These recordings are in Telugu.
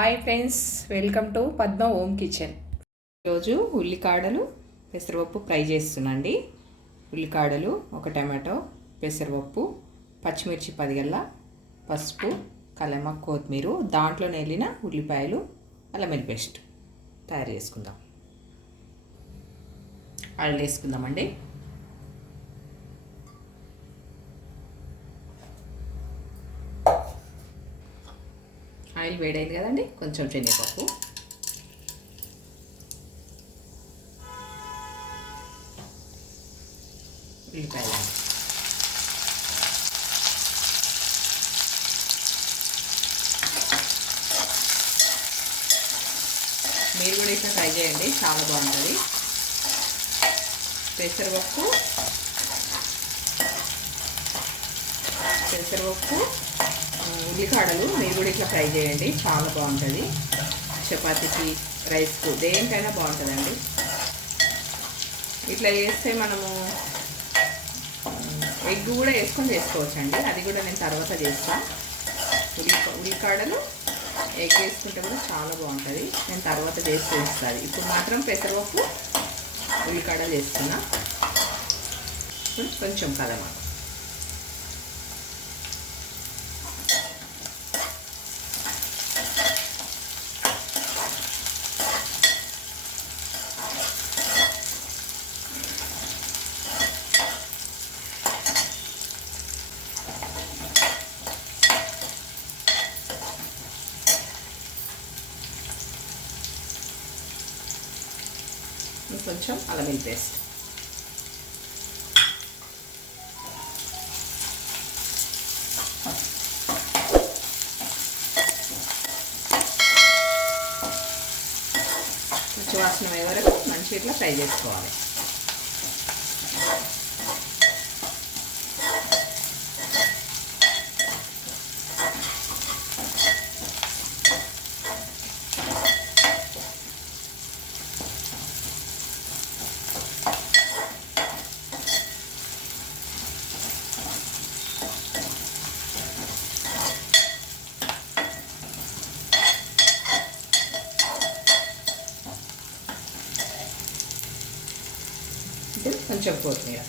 Hi friends, welcome to Padma home kitchen. ఈరోజు ఉల్లికాడలు పెసరపప్పు ఫ్రై చేస్తున్నాండి. ఉల్లికాడలు, ఒక టమాటో, పెసరపప్పు, పచ్చిమిర్చి 10 గల్ల, పసుపు, కలమ, కొత్తిమీర, దాంట్లో నెల్లిన ఉల్లిపాయలు, అల్లం వెల్లుల్లి పేస్ట్ తయారు చేసుకుందాం. ఆయిల్ వేసుకుందామండి. ఆయిల్ వేడైంది కదండి, కొంచెం శనగపప్పు, ఉల్లిపాయలు, మీరు కూడా ఇట్లా ట్రై చేయండి, చాలా బాగుంటుంది. పెసరపప్పు ఉల్లికాడలు మీరు కూడా ఇట్లా ఫ్రై చేయండి, చాలా బాగుంటుంది. చపాతీకి, రైస్కు, దేనికైనా బాగుంటుందండి. ఇట్లా చేస్తే మనము ఎగ్ కూడా వేసుకొని చేసుకోవచ్చండి. అది కూడా నేను తర్వాత చేస్తాను. ఉల్లికాడలు ఎగ్ వేసుకుంటే కూడా చాలా బాగుంటుంది. నేను తర్వాత చేసి చేస్తాను. ఇప్పుడు మాత్రం పెసరపప్పు ఉల్లికాడలు చేస్తున్నా. కొంచెం కలమ, కొంచెం అల్లం వెల్లుల్లి పేస్ట్, వాసన అయ్యే వరకు మంచిగా ఇట్లా ఫ్రై చేసుకోవాలి. కొంచెం కొత్తిమీర,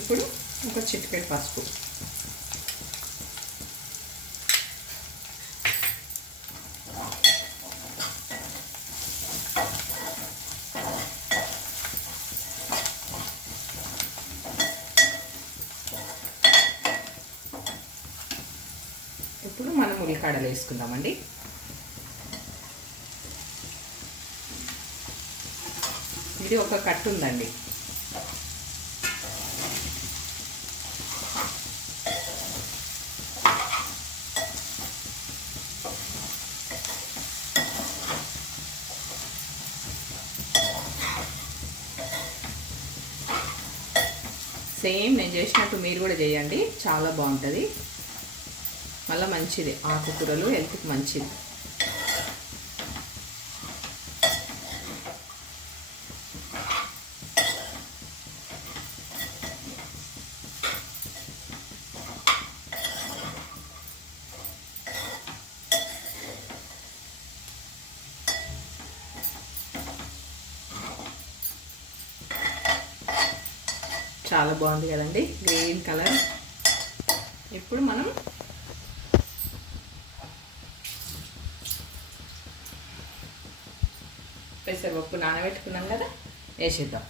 ఇప్పుడు ఒక చిటికెడు పసుపు, ఇప్పుడు మనం ఉల్లికాడలు వేసుకుందామండి. ఇది ఒక కట్టు ఉందండి. సేమ్ నేను చేసినట్టు మీరు కూడా చేయండి, చాలా బాగుంటుంది. మళ్ళీ మంచిది, ఆకుకూరలు హెల్త్కి మంచిది. చాలా బాగుంది కదండి, గ్రీన్ కలర్. ఇప్పుడు మనం పెసరపప్పు నానబెట్టుకున్నాం కదా, వేసేద్దాం.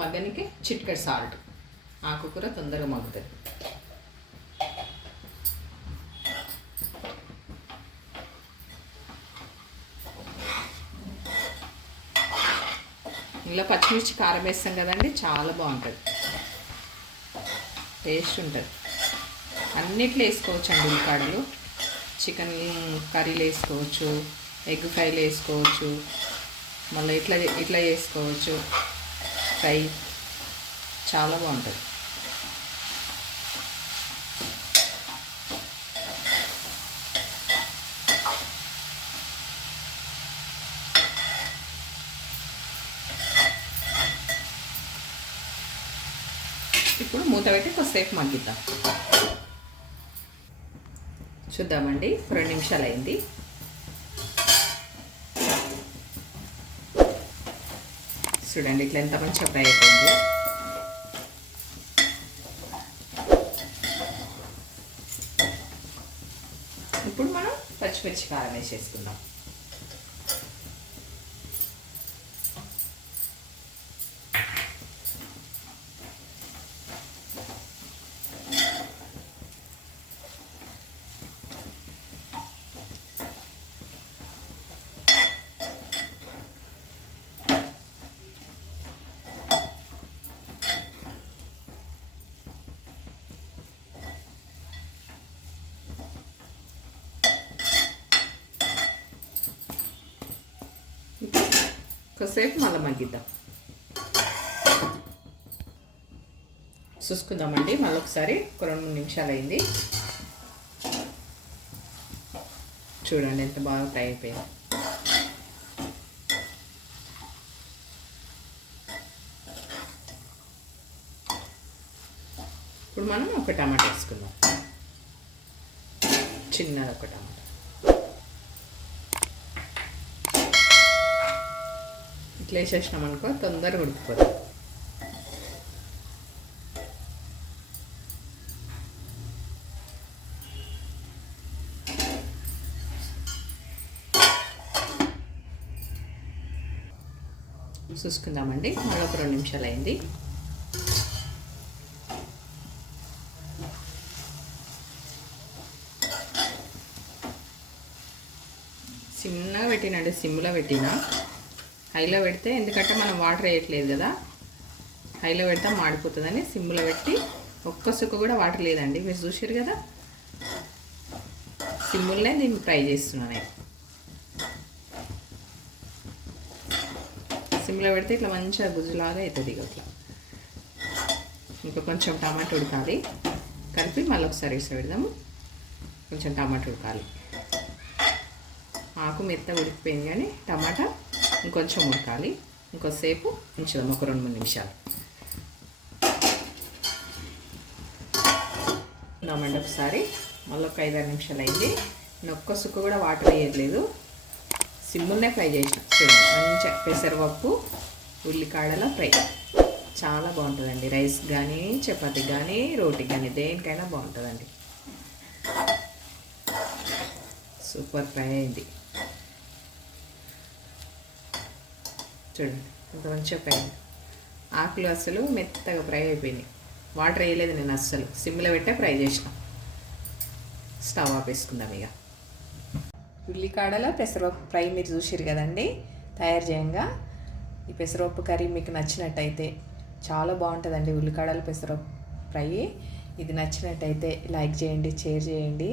మగ్గనికి చిటికెడు సాల్ట్, ఆకుకూర తొందరగా మగ్గుతుంది. ఇలా పచ్చిమిర్చి కారం వేస్తాం కదండి, చాలా బాగుంటుంది, టేస్ట్ ఉంటుంది. అన్నిట్లో వేసుకోవచ్చు అండి ఉల్లిపాయలు. చికెన్ కర్రీలు వేసుకోవచ్చు, ఎగ్ ఫ్రైలు వేసుకోవచ్చు, మళ్ళీ ఇట్లా చేసుకోవచ్చు ఫ్రై, చాలా బాగుంటుంది. ఇప్పుడు మూత పెట్టి కొద్దిసేపు మగ్గిద్దాం. చూద్దామండి, 2 నిమిషాలు అయింది. చూడండి ఇట్లా ఎంత మంచిగా ఫ్రై అయిపోయింది. ఇప్పుడు మనం పచ్చిమిర్చి కారం వేసేసుకుందాం. కొద్దిసేపు మళ్ళీ మగ్గిద్దాం. చూసుకుందామండి మళ్ళీ ఒకసారి. 2-3 నిమిషాలు అయింది. చూడండి ఎంత బాగా ఫ్రై అయిపోయింది. ఇప్పుడు మనం ఒక టమాటా వేసుకుందాం, చిన్నది ఒక టమాటా. ఇట్లా వేసేసినాం అనుకో తొందరగా ఉడికిపోతుంది. చూసుకుందామండి మళ్ళీ 2 నిమిషాలు అయింది. చిన్నగా పెట్టినండి, సిమ్లో పెట్టినా. హైలో పెడితే, ఎందుకంటే మనం వాటర్ వేయట్లేదు కదా, హైలో పెడితే మాడిపోతుందని సిమ్లో పెట్టి, ఒక్క సుక్క కూడా వాటర్ లేదండి. మీరు చూసారు కదా, సిమ్ములనే దీన్ని ఫ్రై చేస్తున్నాను. సిమ్లో పెడితే ఇట్లా మంచిగా గుజ్జులాగా అవుతుంది. ఇట్లా ఇంకా కొంచెం టమాటా ఉడకాలి, కలిపి మళ్ళీ ఒకసారి వేసి పెడదాము. కొంచెం టమాటా ఉడకాలి. ఆకు మెత్తగా ఉడికిపోయింది కానీ టమాటా ఇంకొంచెం ఉడకాలి. ఇంకొంసేపు ఉంచుదాం, ఒక 2-3 నిమిషాలు. ఉన్నామండి ఒకసారి, మళ్ళీ ఒక 5-6 నిమిషాలు అయింది. నేను ఒక్క సుక్క కూడా వాటర్ వేయట్లేదు, సిమ్ములనే ఫ్రై చేసిన. చూడండి మంచిగా పెసరపప్పు ఉల్లికాడల ఫ్రై చాలా బాగుంటుందండి. రైస్ కానీ, చపాతీ కానీ, రోటీకి కానీ, దేనికైనా బాగుంటుందండి. సూపర్ ఫ్రై అయింది. చూడండి ఎంత మంచిగా ఫ్రై అయింది. ఆకులు అసలు మెత్తగా ఫ్రై అయిపోయినాయి. వాటర్ వేయలేదు నేను అస్సలు, సిమ్లో పెట్టే ఫ్రై చేసిన. స్టవ్ ఆపేసుకుందాం ఇక. ఉల్లికాడల పెసరపప్పు ఫ్రై మీరు చూసిరు కదండి, తయారు చేయంగా. ఈ పెసరపప్పు కర్రీ మీకు నచ్చినట్టయితే చాలా బాగుంటుందండి. ఉల్లికాడల పెసరపప్పు ఫ్రై ఇది నచ్చినట్టయితే లైక్ చేయండి, షేర్ చేయండి,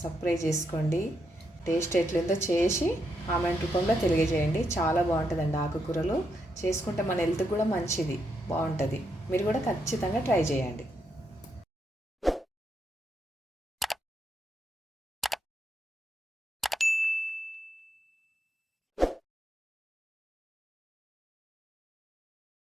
సబ్స్క్రైబ్ చేసుకోండి. టేస్ట్ ఎట్లుందో చేసి కామెంట్ రూపంలో తెలియజేయండి. చాలా బాగుంటుందండి. ఆకుకూరలు చేసుకుంటే మన హెల్త్కి కూడా మంచిది, బాగుంటుంది. మీరు కూడా ఖచ్చితంగా ట్రై చేయండి.